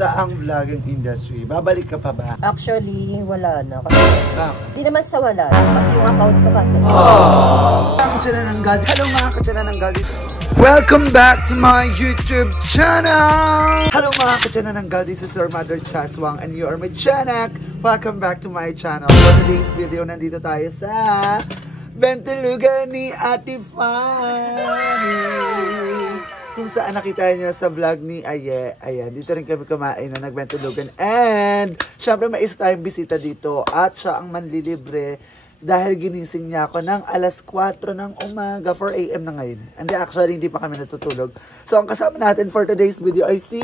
Kamusta ang vlogging industry? Babalik ka pa ba? Actually, wala na. Hindi Bakit? naman sa wala. Kasi yung account ko kasi. Hello mga katsanananggal. Welcome back to my YouTube channel! Hello mga katsanananggal. This is your mother Chaswang and you are my Chanak. Welcome back to my channel. For today's video, nandito tayo sa Bentulugan ni Ate Fanny. Kung saan nakita niyo sa vlog ni Aye. Ayan, dito rin kami kumain na nagbentulugan. And, syempre may isa tayong bisita dito. At siya ang manlilibre. Dahil ginising niya ako ng alas 4 ng umaga, 4 AM na ngayon. Hindi, actually, hindi pa kami natutulog. So, ang kasama natin for today's video ay si...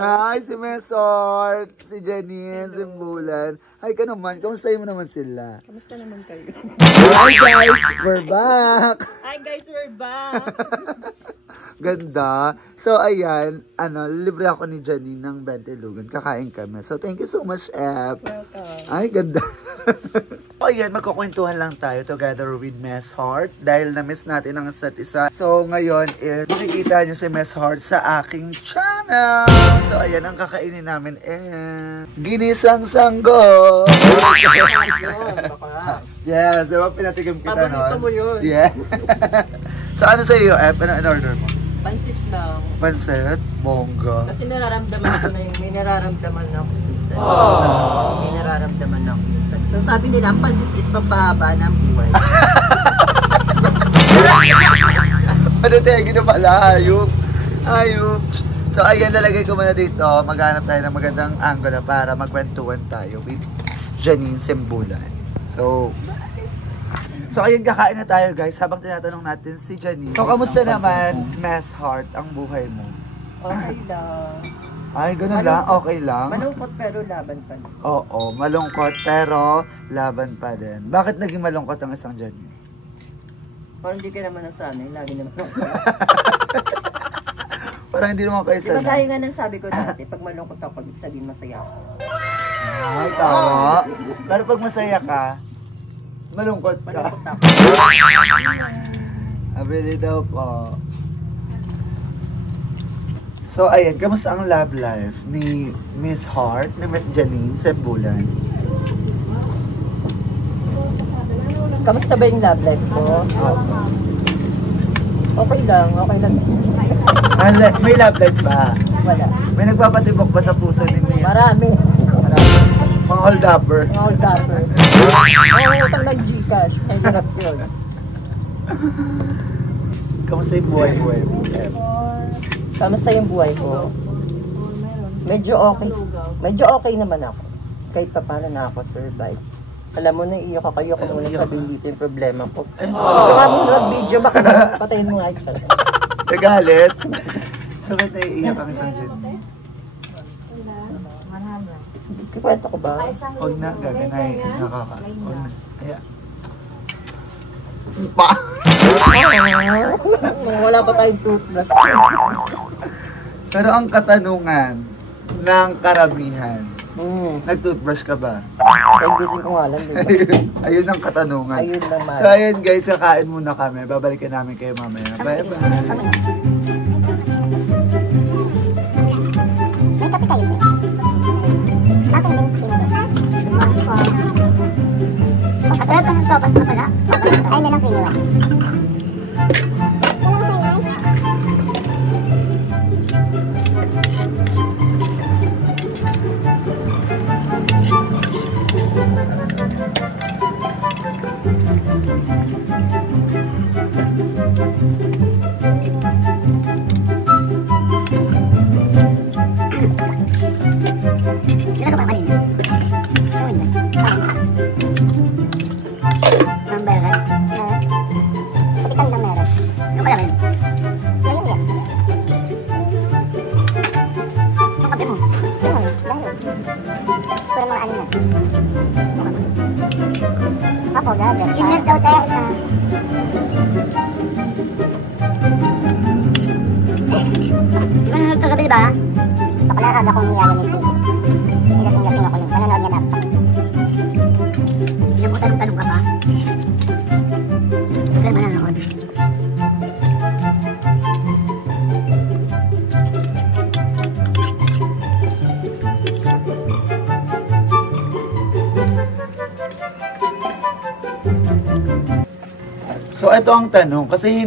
Hi, si Mesor, si Janine, si Bulan. Hi ka naman, kamusta mo naman sila? Kamusta naman kayo? Hi guys, we're back! Hi guys, we're back! Ganda. So, ayan, libre ako ni Janine ng Bentulugan. Kakain kami. So, thank you so much, Ep. Welcome. Ay, ganda. So, ayan, magkukwentuhan lang tayo together with Miss Heart dahil na-miss natin ang isa't isa. So, ngayon, makikita niyo si Miss Heart sa aking channel. So, ayan, ang kakainin namin ginisang sanggo. Yes, diba pinatikim kita nun? Paborito mo yun. Yeah. So, ano sa iyo, Ep? Ano order mo? Pansit lang. Pansit? Bongga. Kasi nararamdaman ko na yung may nararamdaman ako minsan. May nararamdaman ako minsan. So sabi nila, ang pansit is pampahaba ng buhay. Ano tayo, gino pala, ayup. Ayup. So ayan, lalagay ko muna dito. Maghanap tayo ng magandang angulo para magkwentuhan tayo with Janine Sembulan. So ayun, kakain na tayo guys habang tinatanong natin si Janine. So kamusta naman, Miss Heart, ang buhay mo? Okay lang. Ay, ganun lang? Okay lang? Malungkot pero laban pa rin. Oo, malungkot pero laban pa din. Bakit naging malungkot ang isang Janine? Parang hindi ka naman nasanay, lagi naman ako. Parang hindi naman kayo Diba sanay. gaya nga ng sabi ko dati, pag malungkot ako, ibig sabihin masaya ako. Ay, tama. Pero pag masaya ka, malungkot ka. Malungkot ako. Abili daw po. So, ayan, kamusta ang love life ni Miss Heart, ni Miss Janine Sembulan? Kamusta ba yung love life ko? Okay lang, okay lang. May love life ba? Wala. May nagpapatibok ba sa puso ni Miss? Marami. Mga hold-upper. Mga hold-uppers. Mga utang ng Gcash. May hirap yun. Kamusta yung buhay-buhay mo? Kamusta yung buhay ko? Medyo okay. Medyo okay naman ako. Kahit pa paano na ako survive. Alam mo, naiiyak ako kayo kung muna sabihin dito yung problema ko. Saka mo nag-video, baka patayin mo nga ito. Nagalit? So, ba't naiiyak ang isang Janine? Kikwento ko ba? Huwag na, gaganay. Huwag na. Ayan. Pa! Wala pa tayong toothbrush. Pero ang katanungan ng karamihan, nag-toothbrush ka ba? Pagdating ko nga lang, diba? Ayun ang katanungan. Ayun naman. So ayun guys, kakain muna kami. Babalikan namin kayo mamaya. Bye bye. May kape kayo. Ako din. At wala pa ng sopas na pala. Ay, may lang pinula. Ako, gagas. Ingat daw tayo sa... Di ba nanonood ka gabi, diba? Sa palarag akong niyayanig ko. Ingat-ingat ako yung pananood niya dapat. Ilang ko tanong-tanong ka ba? Saan ba nanonood? So, ito ang tanong. Kasi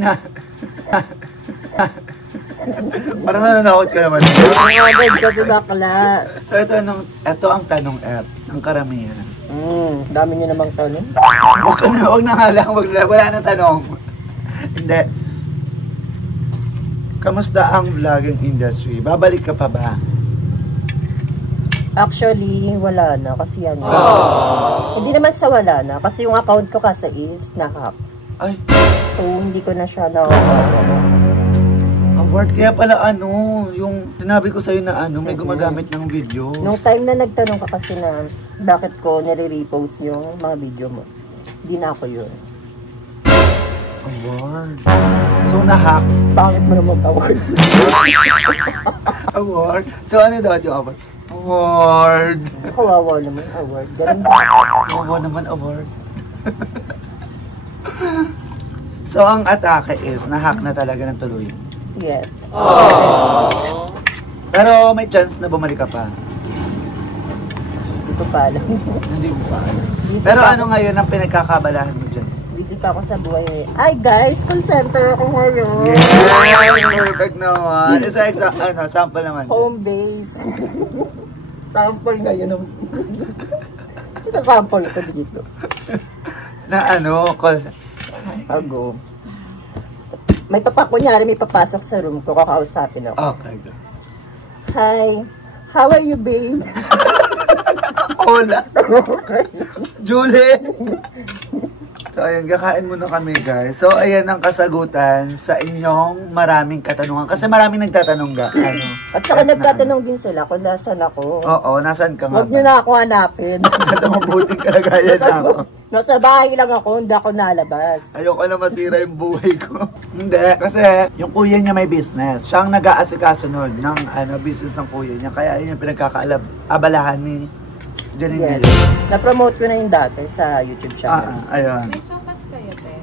parang nananakot ka naman. Agad kasi bakla. So, ito ang tanong, F, ng karamihan. Dami niyo namang tanong. Huwag na nga lang, wala nang tanong. Hindi. Kamusta ang vlogging industry? Babalik ka pa ba? Actually, wala na kasi ano. Hindi naman sa wala na kasi yung account ko kasi is na-hack. Ay, So, hindi ko na siya na award. Kaya pala yung sinabi ko sa'yo na may gumagamit ng video. Nung time na nagtanong ka kasi na bakit ko nire-repost yung mga video mo, hindi na ako yun. Award. So, na-hack. Bakit mo na mag-award? Award. So, ano daw yung award? Award. Kawawa naman, award. Ganun. Kawawa naman, award. So, ang atake is, na-hack na talaga ng tuloy. Yes. Pero may chance na bumalik ka pa. Hindi ko pa alam. Hindi mo pa alam. Pero ano ngayon ang pinagkakabalahan mo dyan? Busy pa ako sa buhay. Ay guys, call center ako ngayon. Yeah! Perfect naman. Isa, sample naman. Home base. Sample ngayon. Sa sample ko dito. Na call. Ago. Kunyari may papasok sa room ko, kakausapin ako. Okay. Hi, how are you, babe? Hola. Julie. So, ayan, kakain muna kami, guys. So, ayan ang kasagutan sa inyong maraming katanungan. Kasi maraming nagtatanong At saka nagtatanong din sila kung nasan ako. Oo, nasan ka nga Huwag nyo na ako hanapin. Nasa mabuting kalagayan na ako. Nasa bahay lang ako, hindi ako nalabas. Ayoko na masira yung buhay ko. Hindi, kasi yung kuya niya may business. Siya ang nag-aasikaso nun ng business ng kuya niya. Kaya yun yung pinagkakaabalahan ni Janine. Yes. Na-promote ko na yung dati sa YouTube channel. Ayun. May sopas kayo, te?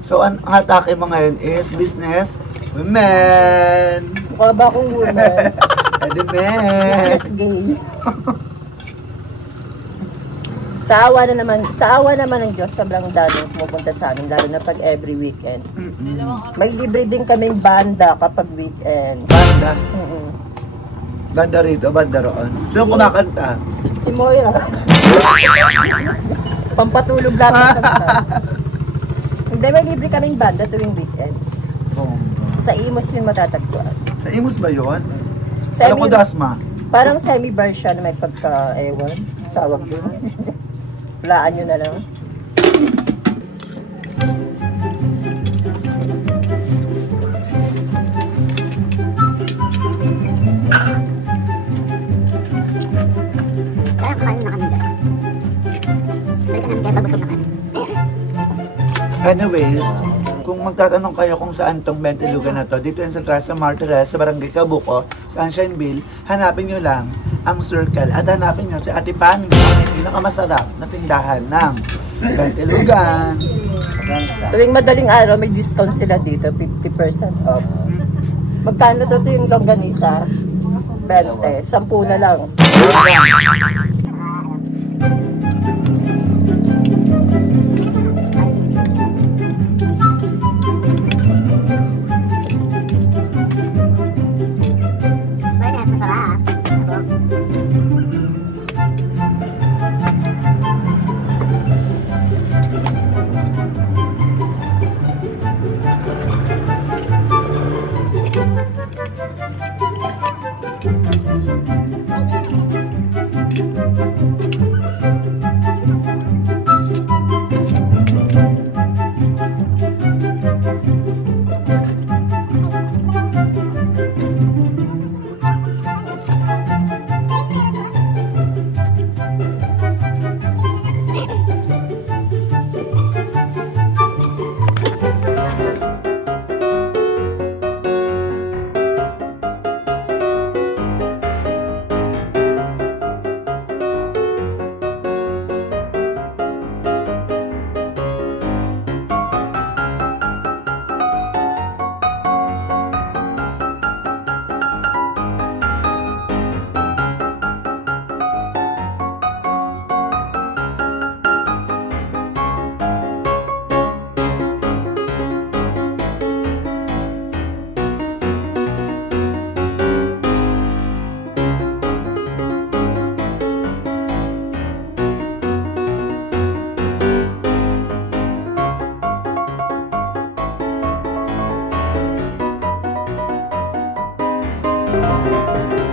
So, ang atake mo ngayon is business women. Mukha ba akong woman? Men. Business gay. Sa awa naman ng Diyos, sobrang dami pumupunta sa amin, lalo na pag every weekend. May libre din kaming banda kapag weekend. Banda. Banda rito, banda roon. Sino kumakanta? Si Moira. Pampatulog lahat ng kanta. Hindi, may libre kaming banda tuwing weekend. Sa Imus yun matatagpuan. Sa Imus ba yun? Alam ko Dasma. Parang semi-bar siya na may pagka-ewan. Tawag yun. Hulaan nyo na lang. Kaya kumain na kami guys. Balik ka namin kaya pabusog na kami. Anyways, kung magtatanong kayo kung saan tong Bentilugan na to, dito yan sa Casa Martires, sa Barangay Cabuco, Sunshineville, hanapin nyo lang ang circle at hanapin nyo si Ate Pani, ang pinakamasarap na tindahan ng Bentilugan. Tuwing madaling araw, may discount sila dito, 50% off. Magkano to yung longganisa? 20, 10 na lang. Masarap. Bye.